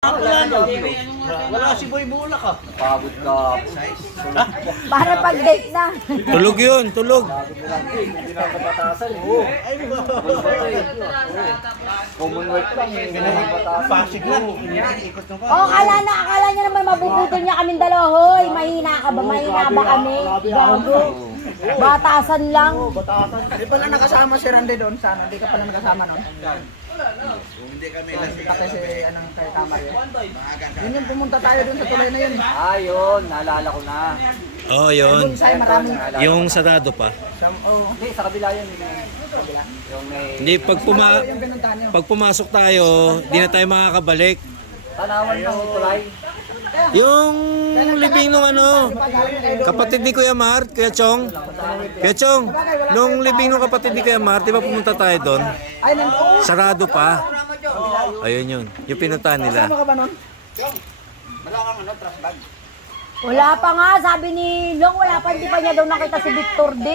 Wala si Boy Bulak ah. Pagod ka. Para pag-date na. Tulog yun, tulog. Hindi na kabatasan. Oo. Commonwealth lang. Hindi na kabatasan. Pasig lang. Ikot na pa. Oh, akala niya naman mabubutol niya kaming dalawa. Hoy, mahina ka ba? Mahina ba kami? Gago. Batasan lang. Hindi pala nakasama si Randy doon. Sana, hindi ka pala nakasama noon. Hindi kami lang. Pati si anong kay Tamar yun. Yun yung pumunta tayo doon sa tulay na yun. Yun. Naalala ko na. Oh, yun. Bonsai, maraming. Yung sarado pa. Oh, Hindi, sa kabila yun. Yung may Hindi, yung pinuntahan niyo. pag pumasok tayo, di na tayo makakabalik. tanawan ng tulay. Yung libing nung ano, kapatid ni Kuya Mar, Kuya Chong. Kuya Chong, nung libing nung kapatid ni Kuya Mar, di ba pumunta tayo doon? Ay, nandoon. Sarado pa. Ayun yun, yung pinuntahan nila. Kasama ka ba noon? Wala pa nga, sabi ni Long, wala pa, hindi pa niya daw nakita si Victor D.